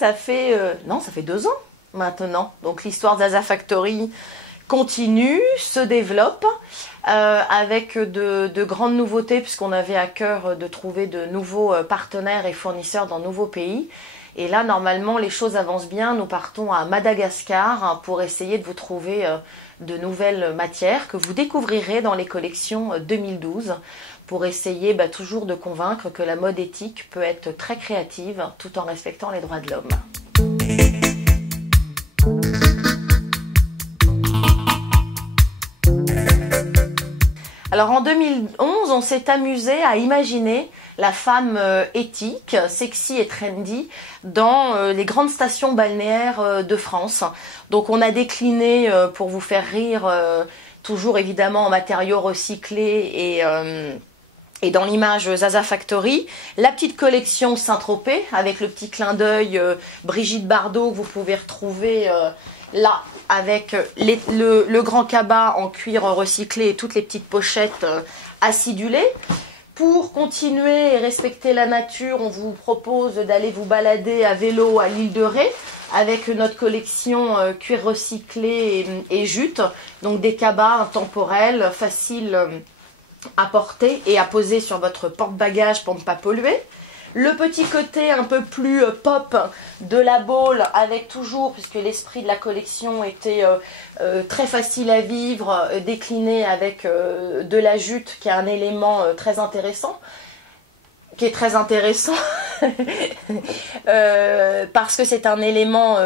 ça fait, non, ça fait 2 ans maintenant. Donc l'histoire d'Zaza Factory continue, se développe avec de grandes nouveautés puisqu'on avait à cœur de trouver de nouveaux partenaires et fournisseurs dans de nouveaux pays. Et là, normalement, les choses avancent bien. Nous partons à Madagascar pour essayer de vous trouver de nouvelles matières que vous découvrirez dans les collections 2012 pour essayer toujours de convaincre que la mode éthique peut être très créative tout en respectant les droits de l'homme. Alors en 2011, on s'est amusé à imaginer la femme éthique, sexy et trendy dans les grandes stations balnéaires de France. Donc on a décliné, pour vous faire rire, toujours évidemment en matériaux recyclés et dans l'image Zaza Factory, la petite collection Saint-Tropez avec le petit clin d'œil Brigitte Bardot que vous pouvez retrouver là avec le grand cabas en cuir recyclé et toutes les petites pochettes acidulées. Pour continuer et respecter la nature, on vous propose d'aller vous balader à vélo à l'île de Ré avec notre collection cuir recyclé et jute, donc des cabas intemporels, faciles à porter et à poser sur votre porte-bagages pour ne pas polluer. Le petit côté un peu plus pop de la bowl avec toujours, puisque l'esprit de la collection était très facile à vivre, décliné avec de la jute qui est un élément très intéressant. Parce que c'est un élément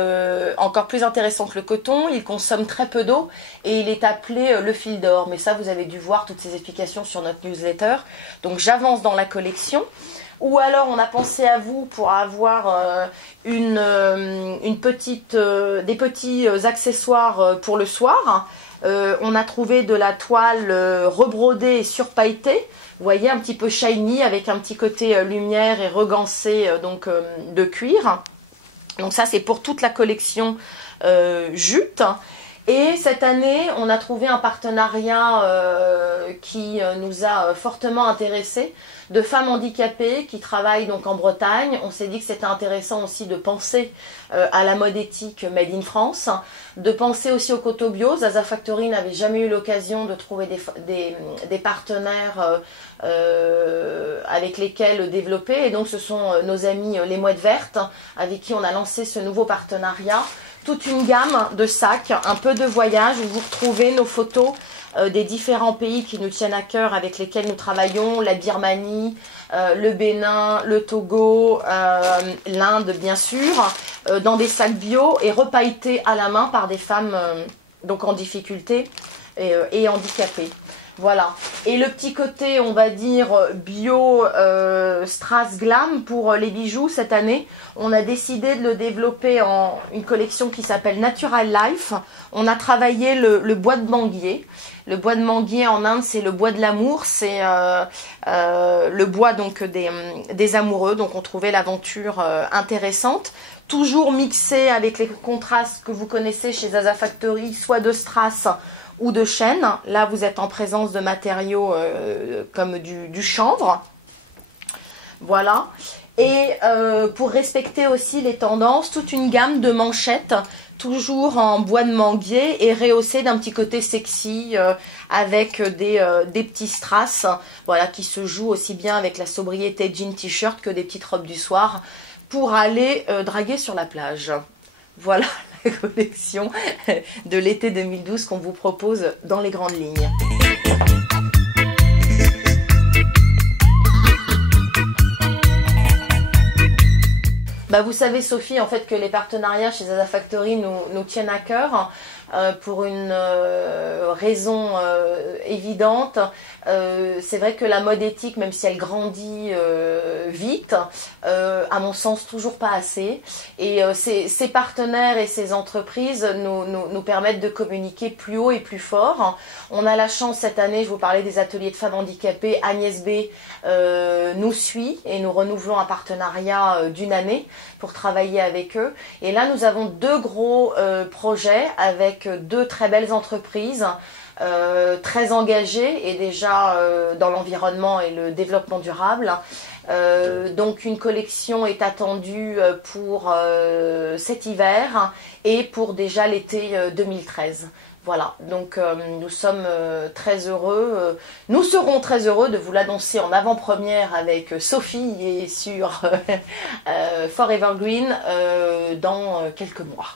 encore plus intéressant que le coton, il consomme très peu d'eau et il est appelé le fil d'or. Mais ça, vous avez dû voir toutes ces explications sur notre newsletter. Donc j'avance dans la collection. Ou alors on a pensé à vous pour avoir des petits accessoires pour le soir. On a trouvé de la toile rebrodée et surpailletée. Vous voyez, un petit peu shiny avec un petit côté lumière et regancé de cuir. Donc ça c'est pour toute la collection jute. Et cette année, on a trouvé un partenariat qui nous a fortement intéressés, de femmes handicapées qui travaillent donc en Bretagne. On s'est dit que c'était intéressant aussi de penser à la mode éthique made in France, de penser aussi au coton bio. Zaza Factory n'avait jamais eu l'occasion de trouver des partenaires avec lesquels développer. Et donc ce sont nos amis les Mouettes Vertes avec qui on a lancé ce nouveau partenariat. Toute une gamme de sacs, un peu de voyage où vous retrouvez nos photos des différents pays qui nous tiennent à cœur avec lesquels nous travaillons, la Birmanie, le Bénin, le Togo, l'Inde bien sûr, dans des sacs bio et repailletés à la main par des femmes donc en difficulté et handicapées. Voilà. Et le petit côté, on va dire, bio strass glam pour les bijoux cette année, on a décidé de le développer en une collection qui s'appelle Natural Life. On a travaillé le bois de manguier. Le bois de manguier en Inde, c'est le bois de l'amour, c'est le bois donc des amoureux. Donc on trouvait l'aventure intéressante. Toujours mixé avec les contrastes que vous connaissez chez Zaza Factory, soit de strass ou de chêne. Là, vous êtes en présence de matériaux comme du chanvre. Voilà. Et pour respecter aussi les tendances, toute une gamme de manchettes, toujours en bois de manguier et rehaussées d'un petit côté sexy avec des petits strass, voilà, qui se jouent aussi bien avec la sobriété jean t-shirt que des petites robes du soir pour aller draguer sur la plage. Voilà la collection de l'été 2012 qu'on vous propose dans les grandes lignes. Vous savez Sophie, en fait que les partenariats chez Zaza Factory nous tiennent à cœur pour une raison évidente. C'est vrai que la mode éthique, même si elle grandit vite, à mon sens toujours pas assez. Et ces partenaires et ces entreprises nous permettent de communiquer plus haut et plus fort. On a la chance cette année, je vous parlais des ateliers de femmes handicapées, Agnès B nous suit et nous renouvelons un partenariat d'une année pour travailler avec eux. Et là, nous avons deux gros projets avec deux très belles entreprises. très engagée et déjà dans l'environnement et le développement durable. Donc une collection est attendue pour cet hiver et pour déjà l'été 2013. Voilà, donc nous sommes très heureux, nous serons très heureux de vous l'annoncer en avant-première avec Sophie et sur Forever Green dans quelques mois.